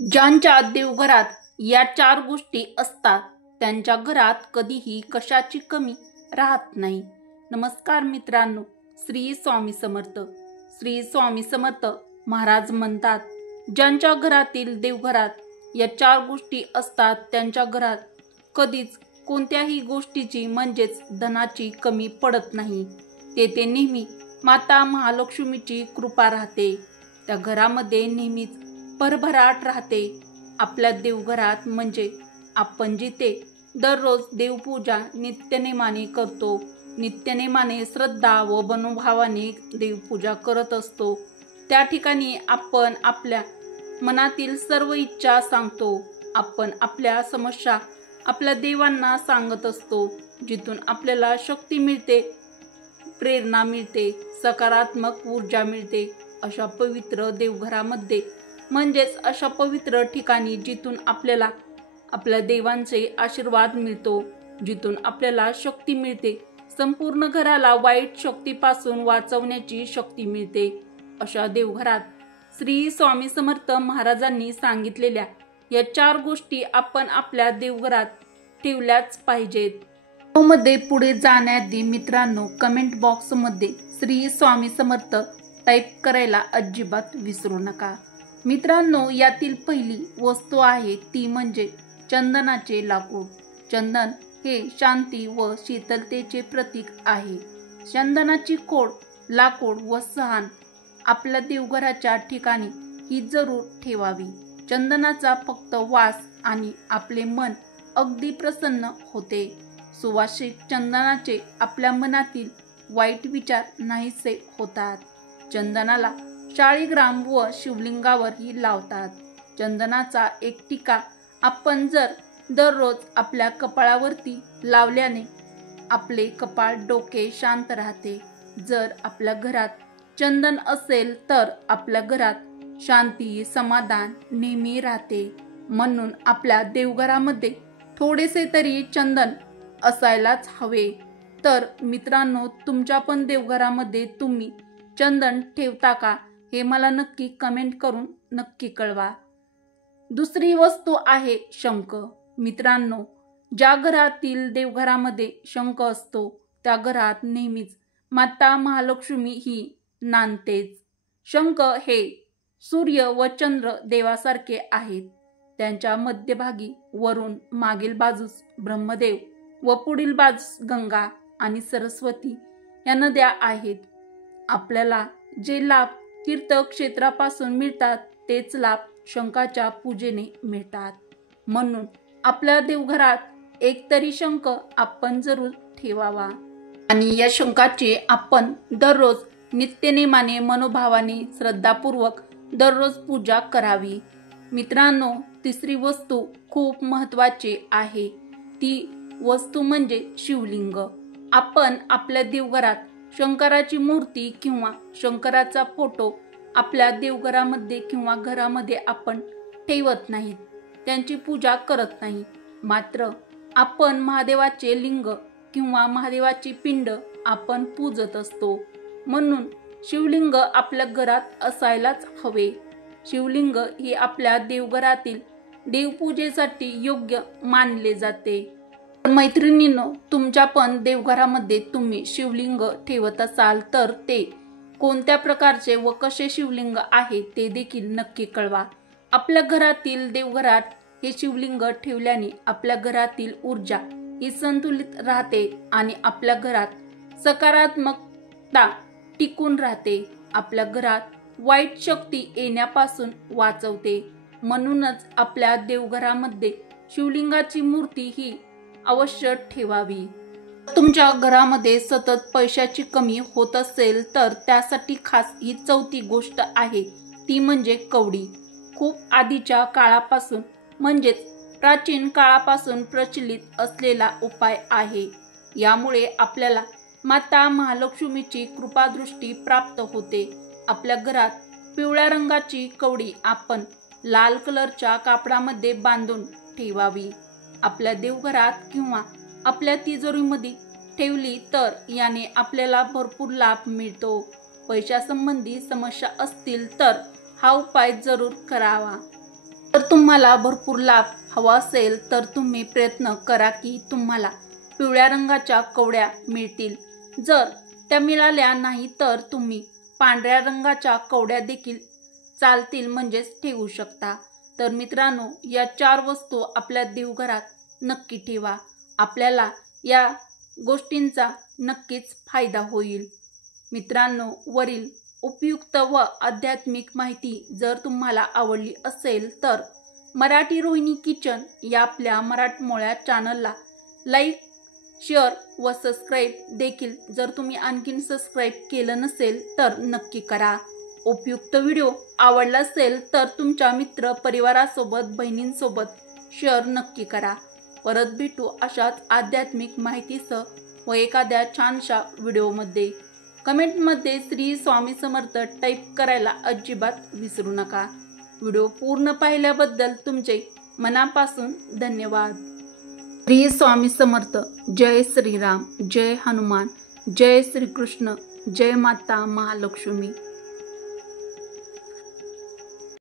ज्यांच्या देवघरात या 4 गोष्टी असतात त्यांच्या घरात कधीही कशाची कमी राहत नाही। नमस्कार मित्रांनो, श्री स्वामी समर्थ। श्री स्वामी समर्थ महाराज म्हणतात, ज्यांच्या घरातील देवघरात या 4 गोष्टी असतात त्यांच्या घरात कधीच कोणत्याही गोष्टीची म्हणजेच धनाची कमी पडत नाही। तेथे नेहमी माता महालक्ष्मीची कृपा राहते। त्या घरामध्ये नेहमीच भरभराट राहते। आपल्या देवघरात म्हणजे आपण जिथे दररोज देवपूजा नित्यनेमाने करतो, नित्यनेमाने श्रद्धा व मनोभावाने देवपूजा करत असतो, त्या ठिकाणी आपण आपल्या मनातील सर्व इच्छा सांगतो। आपण आपल्या समस्या आपल्या देवांना सांगत असतो, जिथून आपल्याला शक्ती मिळते, प्रेरणा मिळते, सकारात्मक ऊर्जा मिळते। अशा पवित्र देवघरामध्ये म्हणजेच अशा पवित्र ठिकाणी जिथून आपल्याला आपल्या देवांचे आशीर्वाद मिळतो, जिथून आपल्याला शक्ती मिळते, संपूर्ण घराला वाईट शक्तीपासून वाचवण्याची शक्ती मिळते, अशा देवघरात श्री स्वामी समर्थ महाराजांनी सांगितलेल्या या 4 गोष्टी आपण आपल्या देवघरात ठेवल्याच पाहिजेत। मध्ये पुढे जाण्याआधी मित्रांनो, कमेंट बॉक्समध्ये श्री स्वामी समर्थ टाईप करायला अजिबात विसरू नका। मित्रांनो, यातील पहिली वस्तू आहे ती म्हणजे चंदनाचे लाकूड। चंदन हे शांती व शीतलतेचे प्रतीक आहे। चंदनाची खोड, लाकूड व सहन आपल्या देवघराच्या ठिकाणी ही जरूर ठेवावी। चंदनाचा फक्त वास आणि आपले मन अगदी प्रसन्न होते। सुवासिक चंदनाचे आपल्या मनातील वाईट विचार नाहीसे होतात। चंदनाला शाळीग्राम व शिवलिंगावरही लावतात। चंदनाचा एक टिका आपण जर दररोज आपल्या कपाळावरती लावल्याने आपले कपाळ, डोके शांत राहते। जर आपल्या घरात चंदन असेल तर आपल्या घरात शांती, समाधान नेहमी राहते। म्हणून आपल्या देवघरामध्ये थोडेसे तरी चंदन असायलाच हवे। तर मित्रांनो, तुमच्या पण देवघरामध्ये तुम्ही चंदन ठेवता का, हे मला नक्की कमेंट करून नक्की कळवा। दुसरी वस्तू आहे शंख। मित्रांनो, ज्या घरातील देवघरामध्ये शंख असतो त्या घरात नेहमीच माता महालक्ष्मी ही नांदतेच। शंख हे सूर्य व चंद्र देवासारखे आहेत। त्यांच्या मध्यभागी वरून मागील बाजूस ब्रह्मदेव व पुढील बाजूस गंगा आणि सरस्वती या नद्या आहेत। आपल्याला जे लाभ तीर्थक्षेत्रापासून मिळतात तेच लाभ शंखाच्या पूजेने मिळतात। म्हणून आपल्या देवघरात एक तरी शंख आपण जरूर ठेवावा आणि या शंखाची आपण दररोज नित्यनेमाने मनोभावाने श्रद्धापूर्वक दररोज पूजा करावी। मित्रांनो, तिसरी वस्तू खूप महत्त्वाची आहे। ती वस्तू म्हणजे शिवलिंग। आपण आपल्या देवघरात शंकराची मूर्ती किंवा शंकराचा फोटो आपल्या देवघरामध्ये किंवा घरामध्ये आपण ठेवत नाहीत, त्यांची पूजा करत नाही। मात्र आपण महादेवाचे लिंग किंवा महादेवाची पिंड आपण पूजत असतो। म्हणून शिवलिंग आपल्या घरात असायलाच हवे। शिवलिंग हे आपल्या देवघरातील देवपूजेसाठी योग्य मानले जाते। मैत्रिणींनो, तुमच्या पण देवघरामध्ये तुम्ही शिवलिंग ठेवत असाल तर ते कोणत्या प्रकारचे व कसे शिवलिंग आहे ते देखील नक्की कळवा। आपल्या घरातील देवघरात हे शिवलिंग ठेवल्याने आपल्या घरातील ऊर्जा ही संतुलित राहते आणि आपल्या घरात सकारात्मकता टिकून राहते। आपल्या घरात वाईट शक्ती येण्यापासून वाचवते। म्हणूनच आपल्या देवघरामध्ये शिवलिंगाची मूर्ती ही अवश्य ठेवावी। तुमच्या घरामध्ये सतत पैशाची कमी होत असेल तर त्यासाठी खास ही चौथी गोष्ट आहे, ती म्हणजे कवडी। खूप आधीच्या काळापासून म्हणजेच प्राचीन काळापासून प्रचलित असलेला उपाय आहे। यामुळे आपल्याला माता महालक्ष्मीची कृपादृष्टी प्राप्त होते। आपल्या घरात पिवळ्या रंगाची कवडी आपण लाल कलरच्या कापडामध्ये बांधून ठेवावी। आपल्या देवघरात किंवा आपल्या तिजोरीमध्ये ठेवली तर याने आपल्याला भरपूर लाभ मिळतो। पैशासंबंधी समस्या असतील तर हा उपाय जरूर करावा। जर तुम्हाला भरपूर लाभ हवा असेल तर तुम्ही प्रयत्न करा की तुम्हाला पिवळ्या रंगाच्या कवड्या मिळतील. जर त्या मिळाल्या नाही तर तुम्ही पांढऱ्या रंगाच्या कवड्या देखील चालतील म्हणजेच ठेवू शकता. तर मित्रांनो, या 4 वस्तू आपल्या देवघरात नक्की ठेवा. आपल्याला या गोष्टींचा नक्कीच फायदा होईल. मित्रांनो, वरील उपयुक्त व आध्यात्मिक माहिती जर तुम्हाला आवडली असेल तर मराठी रोहिणी किचन या आपल्या मराठमोळ्या चॅनलला लाईक, शेअर व सबस्क्राईब देखील जर तुम्ही आणखीन सबस्क्राईब केलं नसेल तर नक्की करा. उपयुक्त व्हिडिओ आवडला असेल तर तुमच्या मित्र परिवारासोबत, बहिणींसोबत शेअर नक्की करा. परत भेटू अशाच आध्यात्मिक माहितीसह व एखाद्या छानशा व्हिडिओमध्ये. कमेंटमध्ये श्री स्वामी समर्थ टाईप करायला अजिबात विसरू नका. व्हिडिओ पूर्ण पाहिल्याबद्दल तुमचे मनापासून धन्यवाद. श्री स्वामी समर्थ. जय श्रीराम, जय हनुमान, जय श्रीकृष्ण, जय माता महालक्ष्मी.